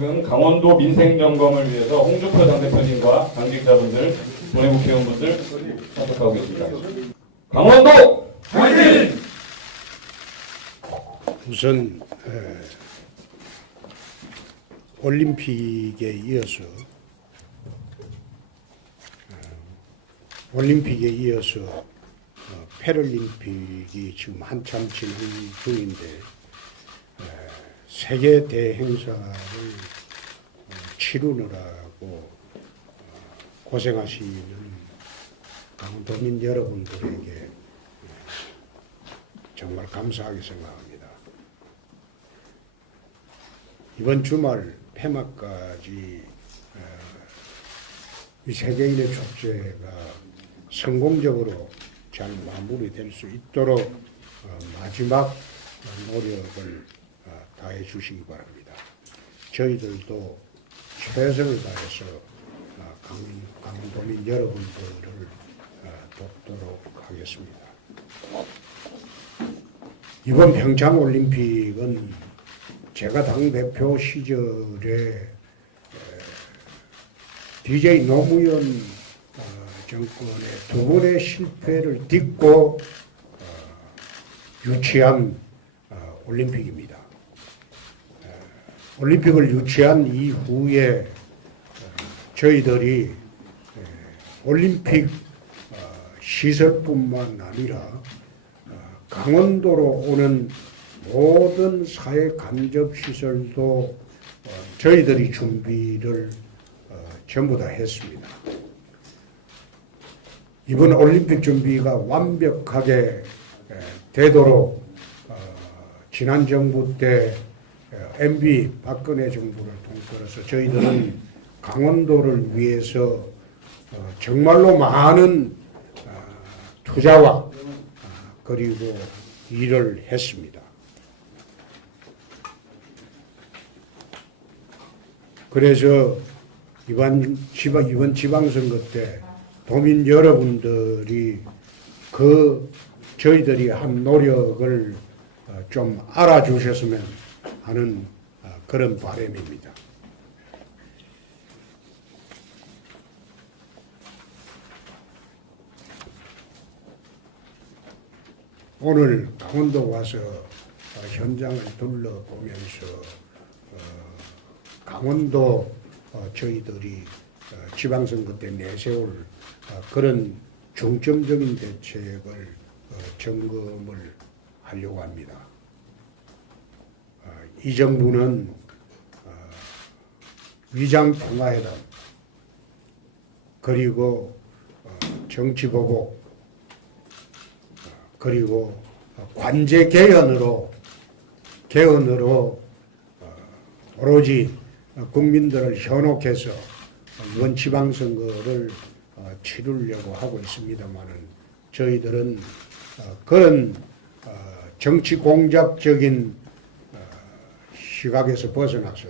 지금 강원도 민생 점검을 위해서 홍준표 당대표님과 당직자분들, 본회 국회의원분들 참석하고 계십니다. 강원도 화이팅! 우선 에, 올림픽에 이어서 어, 올림픽에 이어서 어, 패럴림픽이 지금 한참 진행 중인데 에, 세계 대행사를 어, 치르느라고 어, 고생하시는 강도민 여러분들에게 정말 감사하게 생각합니다. 이번 주말 폐막까지 어, 이 세계인의 축제가 성공적으로 잘 마무리될 수 있도록 어, 마지막 노력을 어, 다해 주시기 바랍니다. 저희들도 최선을 다해서 어, 강민, 강도민 여러분들을 어, 돕도록 하겠습니다. 이번 평창 올림픽은 제가 당 대표 시절에 DJ 노무현 어, 정권의 두 번의 실패를 딛고 어, 유치한 어, 올림픽입니다. 어, 올림픽을 유치한 이후에 어, 저희들이 에, 올림픽 어, 시설뿐만 아니라 어, 강원도로 오는 모든 사회 간접 시설도 어, 저희들이 준비를 어, 전부 다 했습니다. 이번 올림픽 준비가 완벽하게 에, 되도록 어, 지난 정부 때 어, MB 박근혜 정부를 통틀어서 저희들은 강원도를 위해서 어, 정말로 많은 어, 투자와 어, 그리고 일을 했습니다. 그래서 이번 지방 이번 지방선거 때 도민 여러분들이 그 저희들이 한 노력을 어, 좀 알아주셨으면 하는 어, 그런 바람입니다. 오늘 강원도 와서 어, 현장을 둘러보면서 어, 강원도 어, 저희들이 어, 지방선거 때 내세울 어, 그런 중점적인 대책을 어, 점검을 하려고 합니다. 어, 이 정부는 어, 위장 평화회담 그리고 어, 정치보복 그리고 관제 개헌으로 개헌으로 어, 오로지 국민들을 현혹해서 이번 지방선거를 어, 치르려고 하고 있습니다만은 저희들은 어, 그런 어, 정치 공작적인 어, 시각에서 벗어나서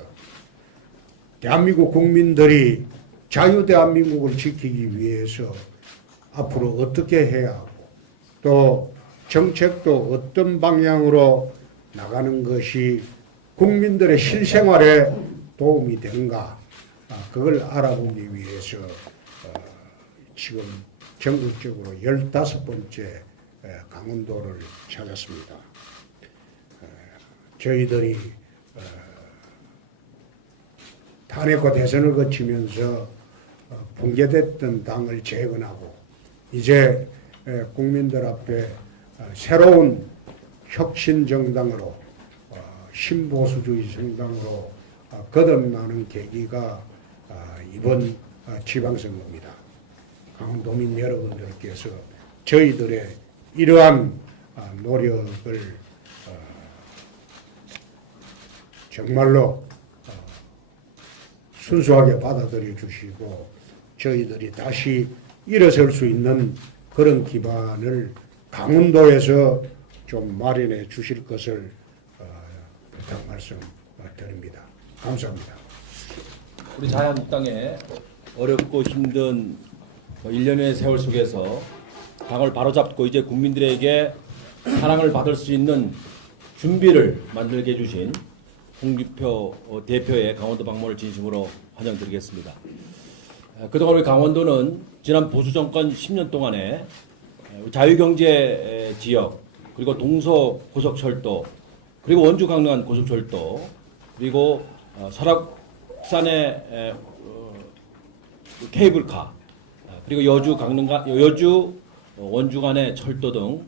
대한민국 국민들이 자유 대한민국을 지키기 위해서 앞으로 어떻게 해야 하고 또 정책도 어떤 방향으로 나가는 것이 국민들의 실생활에 도움이 되는가 아, 그걸 알아보기 위해서 어, 지금 전국적으로 15번째 강원도를 찾았습니다. 어, 저희들이 어, 탄핵과 대선을 거치면서 어, 붕괴됐던 당을 재건하고 이제 에, 국민들 앞에 어, 새로운 혁신 정당으로 어, 신보수주의 정당으로 어, 거듭나는 계기가 아, 이번 어, 지방선거입니다. 강원도민 여러분들께서 저희들의 이러한 아, 노력을 어, 정말로 어, 순수하게 받아들여 주시고 저희들이 다시 일어설 수 있는 그런 기반을 강원도에서 좀 마련해 주실 것을 어, 부탁 말씀 드립니다. 감사합니다. 우리 자유한국당의 어렵고 힘든 뭐 1년의 세월 속에서 당을 바로잡고 이제 국민들에게 사랑을 받을 수 있는 준비를 만들게 해주신 홍준표 어, 대표의 강원도 방문을 진심으로 환영드리겠습니다. 에, 그동안 우리 강원도는 지난 보수 정권 10년 동안에 에, 자유경제 지역 그리고 동서 고속철도 그리고 원주 강릉 고속철도 그리고 어, 설악산의 에, 어, 케이블카 아, 그리고 여주 강릉간 여주 어, 원주 간의 철도 등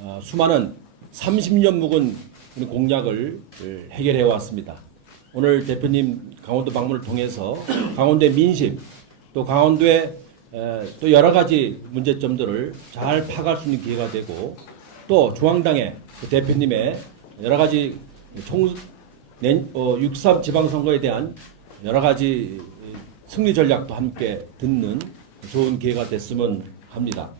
어, 수많은 30년 묵은 공약을 해결해 왔습니다. 오늘 대표님 강원도 방문을 통해서 강원도의 민심 또 강원도의 에, 또 여러 가지 문제점들을 잘 파악할 수 있는 기회가 되고 또 중앙당의 그 대표님의 여러 가지 총 낸, 어, 6.3 지방선거에 대한 여러 가지 승리 전략도 함께 듣는 좋은 기회가 됐으면 합니다.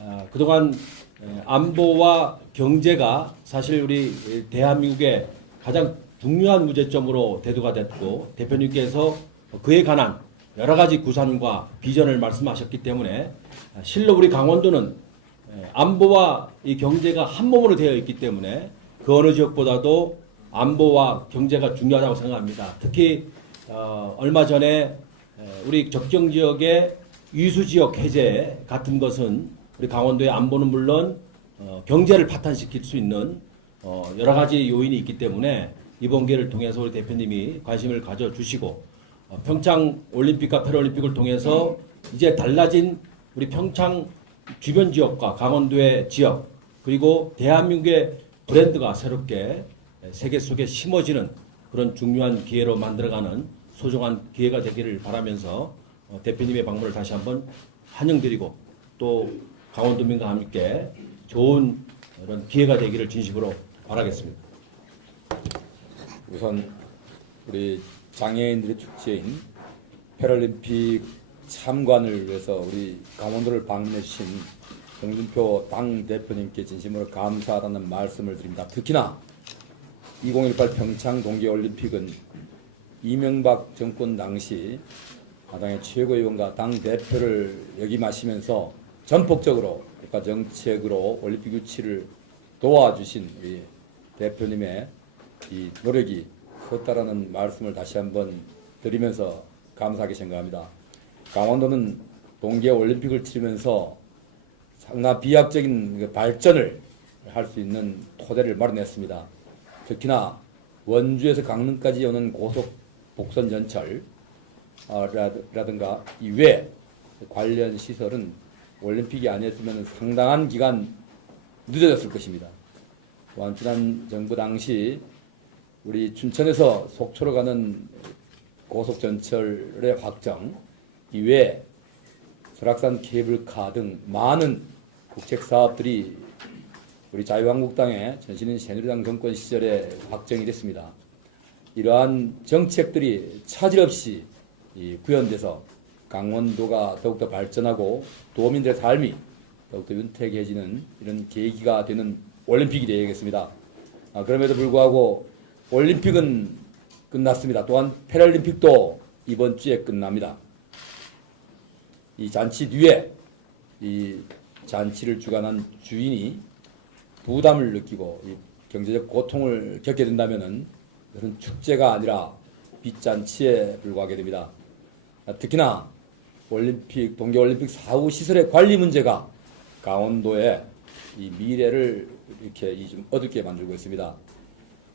아, 그동안 에, 안보와 경제가 사실 우리 대한민국의 가장 중요한 문제점으로 대두가 됐고 대표님께서 그에 관한 여러 가지 구상과 비전을 말씀하셨기 때문에 아, 실로 우리 강원도는 에, 안보와 이 경제가 한 몸으로 되어 있기 때문에 그 어느 지역보다도 안보와 경제가 중요하다고 생각합니다. 특히 어, 얼마 전에 에, 우리 적정 지역의 위수 지역 해제 같은 것은 우리 강원도의 안보는 물론 어, 경제를 파탄시킬 수 있는 어, 여러 가지 요인이 있기 때문에 이번 기회를 통해서 우리 대표님이 관심을 가져주시고 어, 평창 올림픽과 패럴림픽을 통해서 이제 달라진 우리 평창 주변 지역과 강원도의 지역 그리고 대한민국의 브랜드가 새롭게 세계 속에 심어지는 그런 중요한 기회로 만들어가는 소중한 기회가 되기를 바라면서 어, 대표님의 방문을 다시 한번 환영드리고 또 강원도민과 함께 좋은 그런 기회가 되기를 진심으로 바라겠습니다. 우선 우리 장애인들의 축제인 패럴림픽 참관을 위해서 우리 강원도를 방문해 주신 홍준표 당 대표님께 진심으로 감사하다는 말씀을 드립니다. 특히나 2018 평창 동계올림픽은 이명박 정권 당시 야당의 최고위원과 당 대표를 역임하시면서 전폭적으로 국가 정책으로 올림픽 유치를 도와주신 우리 대표님의 이 노력이 컸다라는 말씀을 다시 한번 드리면서 감사하게 생각합니다. 강원도는 동계 올림픽을 치르면서 상당 비약적인 그 발전을 할 수 있는 토대를 마련했습니다. 특히나 원주에서 강릉까지 오는 고속 복선 전철 아, 라- 라든가 이외 관련 시설은 올림픽이 아니었으면 상당한 기간 늦어졌을 것입니다. 또한 지난 정부 당시 우리 춘천에서 속초로 가는 고속 전철의 확정 이외에 설악산 케이블카 등 많은 국책 사업들이 우리 자유한국당의 전신인 새누리당 정권 시절에 확정이 됐습니다. 이러한 정책들이 차질 없이 이 구현돼서 강원도가 더욱더 발전하고 도민들의 삶이 더욱더 윤택해지는 이런 계기가 되는 올림픽이 되겠습니다. 아, 그럼에도 불구하고 올림픽은 끝났습니다. 또한 패럴림픽도 이번 주에 끝납니다. 이 잔치 뒤에 이 잔치를 주관한 주인이 부담을 느끼고 이 경제적 고통을 겪게 된다면은 그런 축제가 아니라 빚잔치에 불과하게 됩니다. 아, 특히나 올림픽 동계올림픽 사후 시설의 관리 문제가 강원도의 이 미래를 이렇게 이 좀 어둡게 만들고 있습니다.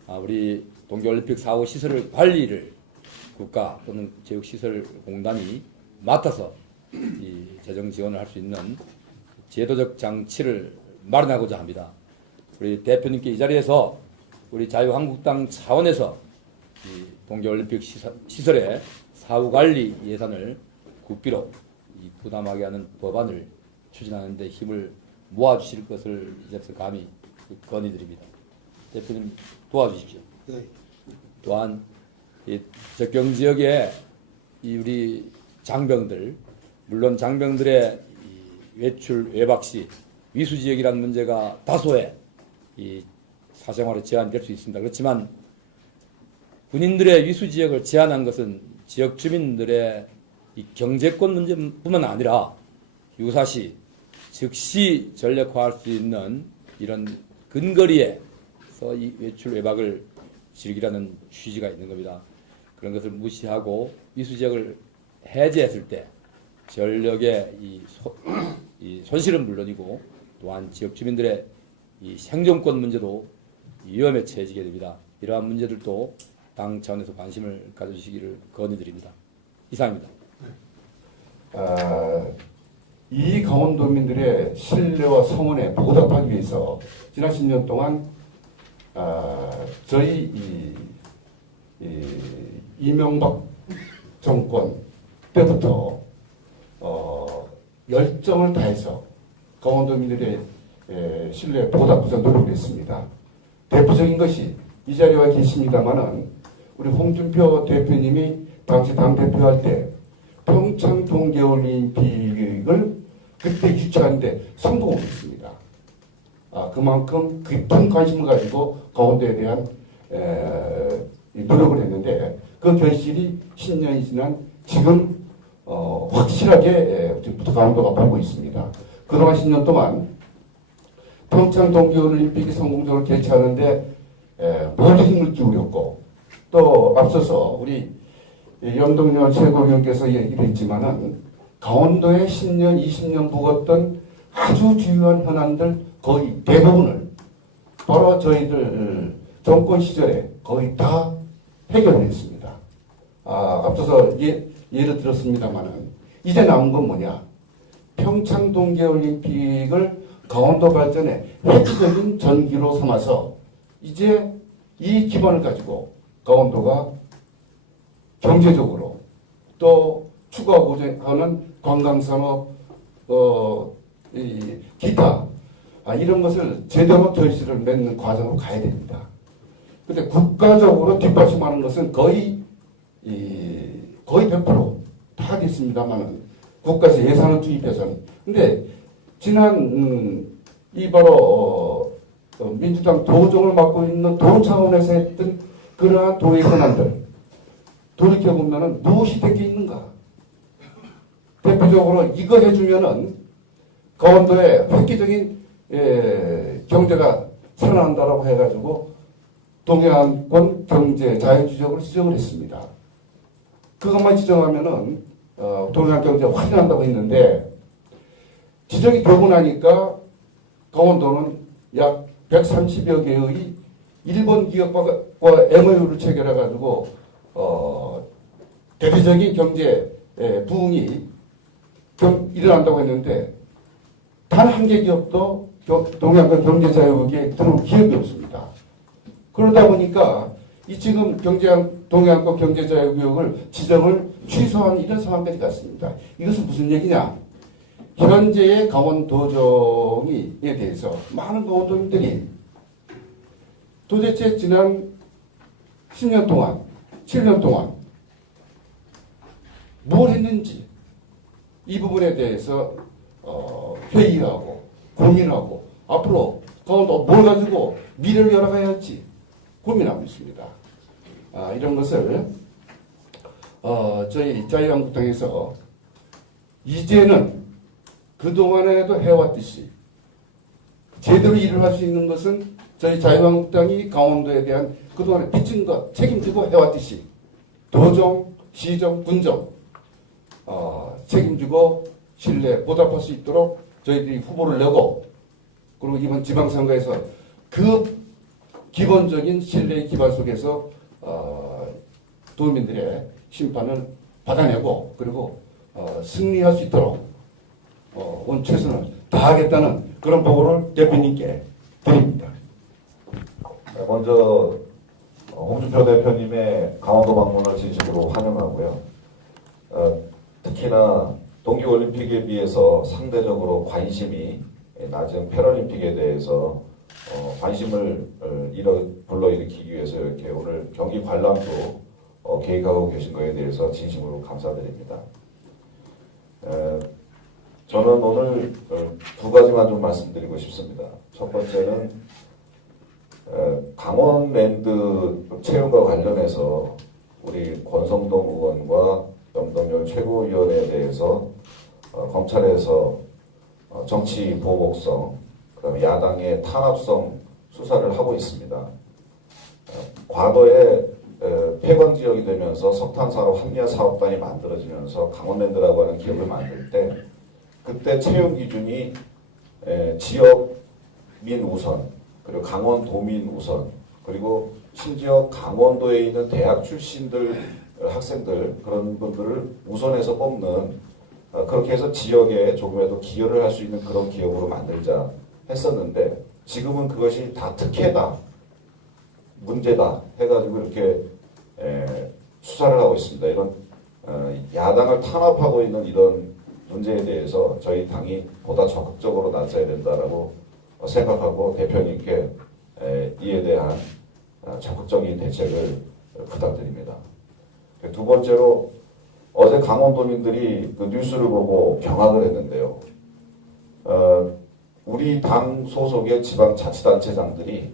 아, 우리 동계올림픽 사후 시설을 관리를 국가 또는 체육시설공단이 맡아서 이 재정 지원을 할 수 있는 제도적 장치를 마련하고자 합니다. 우리 대표님께 이 자리에서 우리 자유한국당 차원에서 이 동계올림픽 시설, 시설의 사후 관리 예산을 국비로 이 부담하게 하는 법안을 추진하는 데 힘을 모아주실 것을 이제부터 감히 건의드립니다. 대표님 도와주십시오. 네. 또한 이 적경 지역의 이 우리 장병들 물론 장병들의 이 외출 외박 시 위수 지역이라는 문제가 다소의 이 사생활에 제한될 수 있습니다. 그렇지만 군인들의 위수 지역을 제한한 것은 지역 주민들의 이 경제권 문제뿐만 아니라 유사시 즉시 전력화할 수 있는 이런 근거리에서 이 외출 외박을 지역이라는 취지가 있는 겁니다. 그런 것을 무시하고 미수 지역을 해제했을 때 전력의 이, 소- 이 손실은 물론이고 또한 지역 주민들의 이 생존권 문제도 위험에 처해지게 됩니다. 이러한 문제들도 당 차원에서 관심을 가져주시기를 건의드립니다. 이상입니다. 아, 이 강원도민들의 신뢰와 성원에 보답하기 위해서 지난 10년 동안 아, 저희 이, 이 이명박 정권 때부터 어, 열정을 다해서 강원도민들의 에, 신뢰 보답 위해서 노력을 했습니다. 대표적인 것이 이 자리에 와 계십니다만은 우리 홍준표 대표님이 당시 당 대표 할 때 평창 동계올림픽을 그때 유치하는데 성공을 했습니다. 아, 그만큼 깊은 관심을 가지고 강원도에 대한 에, 이 노력을 했는데 그 결실이 10년이 지난 지금 어, 확실하게 에, 지금부터 강원도가 보고 있습니다. 그동안 10년 동안 평창 동계올림픽이 성공적으로 개최하는데 에, 모든 힘을 기울였고 또 앞서서 우리 염동열 최고위원께서 얘기를 했지만은 강원도에 10년, 20년 묵었던 아주 주요한 현안들 거의 대부분을 바로 저희들 정권 시절에 거의 다 해결했습니다. 아, 앞서서 예, 예를 들었습니다만은 이제 남은 건 뭐냐? 평창 동계올림픽을 강원도 발전의 획기적인 전기로 삼아서 이제 이 기반을 가지고 강원도가 경제적으로 또 추가 보장하는 관광산업 어, 이, 기타 아, 이런 것을 제대로 결실을 맺는 과정으로 가야 됩니다. 근데 국가적으로 뒷받침하는 것은 거의 이, 거의 100%다 됐습니다만은 국가에서 예산을 투입해서는 근데 지난 음, 이 바로 어, 어, 민주당 도정을 맡고 있는 도 차원에서 했던 그러한 도의 현안들 돌이켜 보면은 무엇이 된게 있는가? 대표적으로 이거 해주면은 강원도에 획기적인 예, 경제가 살아난다라고 해가지고 동해안권 경제 자유지적으로 지정을 했습니다. 그것만 지정하면은 어, 동해안 경제 가 확인한다고 했는데 지정이 되고 나니까 강원도는 약 130여 개의 일본 기업과 MOU를 체결해가지고 어, 대대적인 경제 예, 부흥이 경- 일어난다고 했는데 단 한 개 기업도 겨- 동해안권 경제자유국에 들어온 기업이 없습니다. 그러다 보니까 이 지금 경제안 동해안권 경제자유구역을 지정을 취소한 이런 상황까지 갔습니다. 이것은 무슨 얘기냐? 현재의 강원도정에 대해서 많은 강원도민들이 도대체 지난 10년 동안, 7년 동안 뭘 했는지 이 부분에 대해서 어, 회의하고 고민하고 앞으로 강원도 뭘 가지고 미래를 열어가야 할지 고민하고 있습니다. 아, 이런 것을 어, 저희 자유한국당에서 이제는 그동안에도 해왔듯이 제대로 일을 할 수 있는 것은 저희 자유한국당이 강원도에 대한 그동안에 빚진 것 책임지고 해왔듯이 도정, 시정, 군정 어, 책임지고 신뢰 보답할 수 있도록 저희들이 후보를 내고 그리고 이번 지방선거에서 그 기본적인 신뢰의 기반 속에서 어, 도민들의 심판을 받아내고 그리고 어, 승리할 수 있도록 어, 온 최선을 다하겠다는 그런 보고를 대표님께 드립니다. 네, 먼저 어, 홍준표 대표님의 강원도 방문을 진심으로 환영하고요. 어, 특히나 동계올림픽에 비해서 상대적으로 관심이 낮은 패럴림픽에 대해서 어, 관심을 어, 불러일으키기 위해서 이렇게 오늘 경기 관람도 어, 계획하고 계신 것에 대해서 진심으로 감사드립니다. 에, 저는 오늘 어, 두 가지만 좀 말씀드리고 싶습니다. 첫 번째는 에, 강원랜드 체험과 관련해서 우리 권성동 의원과 염동열 최고위원에 대해서 어, 검찰에서 어, 정치 보복성, 그다음에 야당의 탄압성 수사를 하고 있습니다. 어, 과거에 에, 폐광 지역이 되면서 석탄 산업 합리화 사업단이 만들어지면서 강원랜드라고 하는 기업을 만들 때 그때 채용 기준이 에, 지역민 우선 그리고 강원도민 우선 그리고 심지어 강원도에 있는 대학 출신들 학생들 그런 분들을 우선해서 뽑는 어, 그렇게 해서 지역에 조금이라도 기여를 할 수 있는 그런 기업으로 만들자 했었는데 지금은 그것이 다 특혜다 문제다 해가지고 이렇게 에, 수사를 하고 있습니다. 이런 어, 야당을 탄압하고 있는 이런 문제에 대해서 저희 당이 보다 적극적으로 나서야 된다라고 어, 생각하고 대표님께 에, 이에 대한 어, 적극적인 대책을 부탁드립니다. 두 번째로 어제 강원도민들이 그 뉴스를 보고 경악을 했는데요. 어, 우리 당 소속의 지방자치단체장들이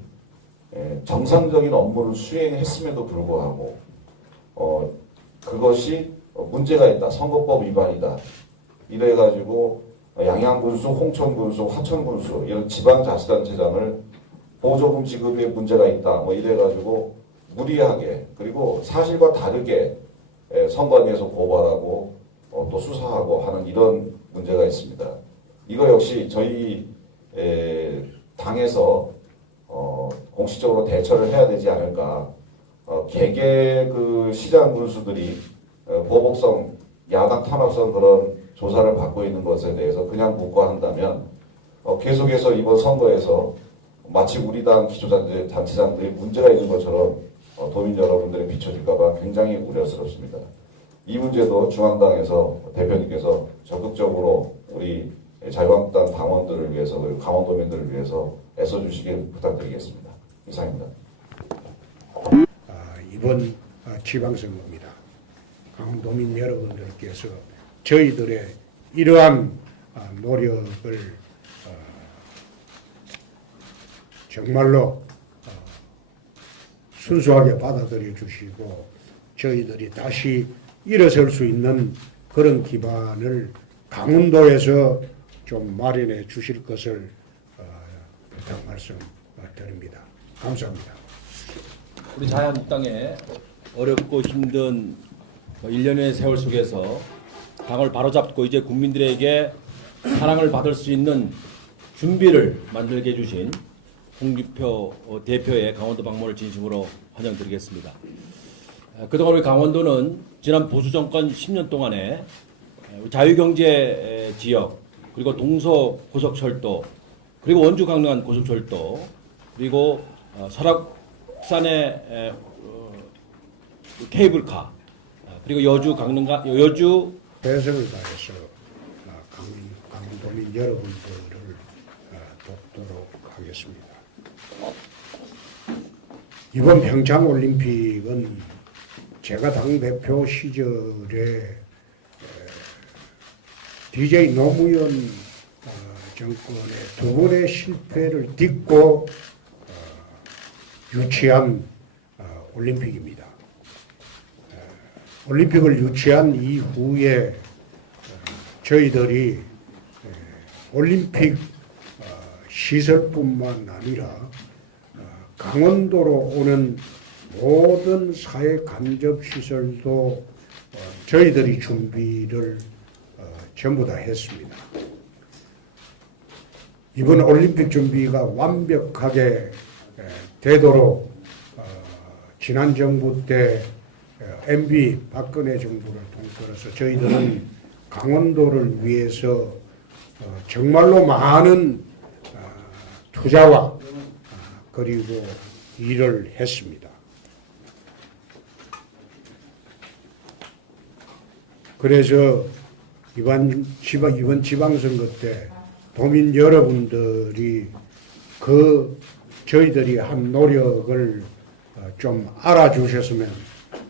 예, 정상적인 업무를 수행했음에도 불구하고 어, 그것이 문제가 있다. 선거법 위반이다. 이래가지고 양양군수, 홍천군수, 화천군수 이런 지방자치단체장을 보조금 지급에 문제가 있다. 뭐 이래가지고 무리하게 그리고 사실과 다르게 에, 선관위에서 고발하고 어, 또 수사하고 하는 이런 문제가 있습니다. 이거 역시 저희 에, 당에서 어, 공식적으로 대처를 해야 되지 않을까. 어, 개개 그 시장 군수들이 어, 보복성, 야당 탄압성 그런 조사를 받고 있는 것에 대해서 그냥 묵과한다면 어, 계속해서 이번 선거에서 마치 우리 당 기초단체장들이 문제가 있는 것처럼 어, 도민 여러분들이 비춰질까봐 굉장히 우려스럽습니다. 이 문제도 중앙당에서 대표님께서 적극적으로 우리 자유한국당 당원들을 위해서 그리고 강원도민들을 위해서 애써주시길 부탁드리겠습니다. 이상입니다. 아, 이번 아, 지방선거입니다. 강원도민 여러분들께서 저희들의 이러한 아, 노력을 어, 정말로 어, 순수하게 받아들여 주시고 저희들이 다시 일어설 수 있는 그런 기반을 강원도에서 좀 마련해 주실 것을 어, 부탁 말씀 드립니다. 감사합니다. 우리 자유한국당의 어렵고 힘든 뭐 1년의 세월 속에서 당을 바로잡고 이제 국민들에게 사랑을 받을 수 있는 준비를 만들게 해주신 홍준표 어, 대표의 강원도 방문을 진심으로 환영드리겠습니다. 어, 그동안 우리 강원도는 지난 보수 정권 10년 동안에 어, 자유경제 지역 그리고 동서 고속철도 그리고 원주 강릉 고속철도 그리고 어, 설악산의 에, 어, 케이블카 어, 그리고 여주 강릉가 여주 대성을 다해서 아, 강원도민 여러분들을 아, 돕도록 하겠습니다. 이번 평창 올림픽은 제가 당 대표 시절에 DJ 노무현 어, 정권의 두 번의 실패를 딛고 어, 유치한 어, 올림픽입니다. 올림픽을 유치한 이후에 어, 저희들이 에, 올림픽 어, 시설뿐만 아니라 어, 강원도로 오는 모든 사회 간접 시설도 어, 저희들이 준비를 어, 전부 다 했습니다. 이번 올림픽 준비가 완벽하게 에, 되도록 어, 지난 정부 때 어, MB 박근혜 정부를 통틀어서 저희들은 강원도를 위해서 어, 정말로 많은 어, 투자와 어, 그리고 일을 했습니다. 그래서 이번 지방 이번 지방선거 때 도민 여러분들이 그 저희들이 한 노력을 어, 좀 알아주셨으면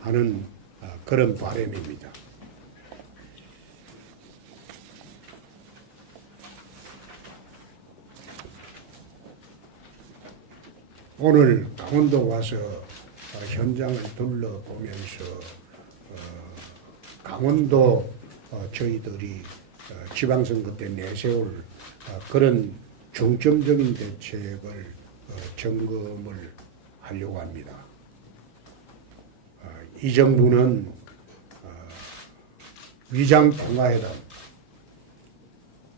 하는 어, 그런 바람입니다. 오늘 강원도 와서 어, 현장을 둘러보면서 어, 강원도 어, 저희들이 어, 지방선거 때 내세울 어, 그런 중점적인 대책을 어, 점검을 하려고 합니다. 이 정부는 어, 위장 평화회담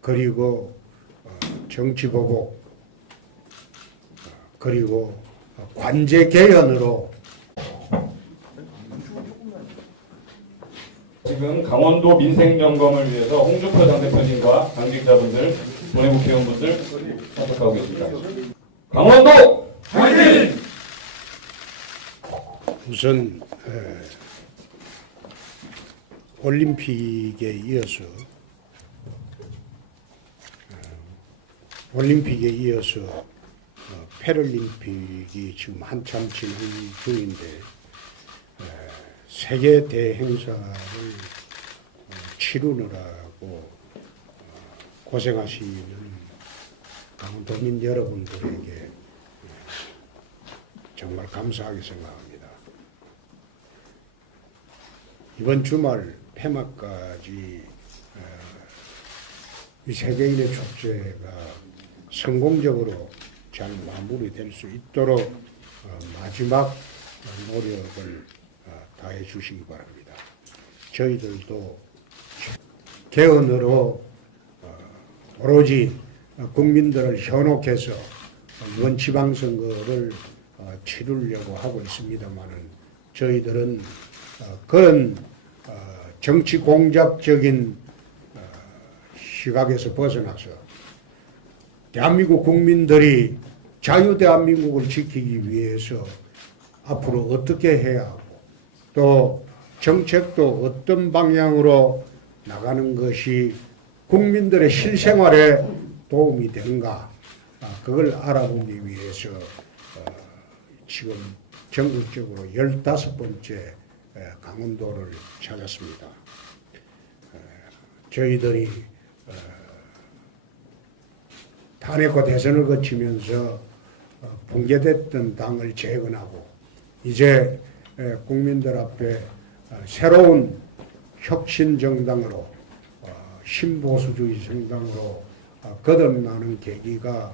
그리고 어, 정치 보복 어, 그리고 어, 관제 개헌으로 지금 강원도 민생 점검을 위해서 홍준표 당대표님과 당직자분들, 본회국회의원분들 참석하고 계십니다. 강원도 화이팅! 우선 에, 올림픽에 이어서 어, 올림픽에 이어서 어, 패럴림픽이 지금 한참 진행 중인데 에, 세계 대행사를 어, 치르느라고 어, 고생하시는 강원도민 여러분들에게 정말 감사하게 생각합니다. 이번 주말 폐막까지 어, 이 세계인의 축제가 성공적으로 잘 마무리될 수 있도록 어, 마지막 노력을 어, 다해 주시기 바랍니다. 저희들도 개헌으로 어, 오로지 국민들을 현혹해서 이번 지방선거를 어, 치르려고 하고 있습니다만은 저희들은 어, 그런 어, 정치 공작적인 어, 시각에서 벗어나서 대한민국 국민들이 자유 대한민국을 지키기 위해서 앞으로 어떻게 해야 하고 또 정책도 어떤 방향으로 나가는 것이 국민들의 실생활에 도움이 되는가 아, 그걸 알아보기 위해서 어, 지금 전국적으로 15번째 강원도를 찾았습니다. 에, 저희들이 어, 탄핵과 대선을 거치면서 어, 붕괴됐던 당을 재건하고 이제 에, 국민들 앞에 어, 새로운 혁신 정당으로 어, 신보수주의 정당으로 어, 거듭나는 계기가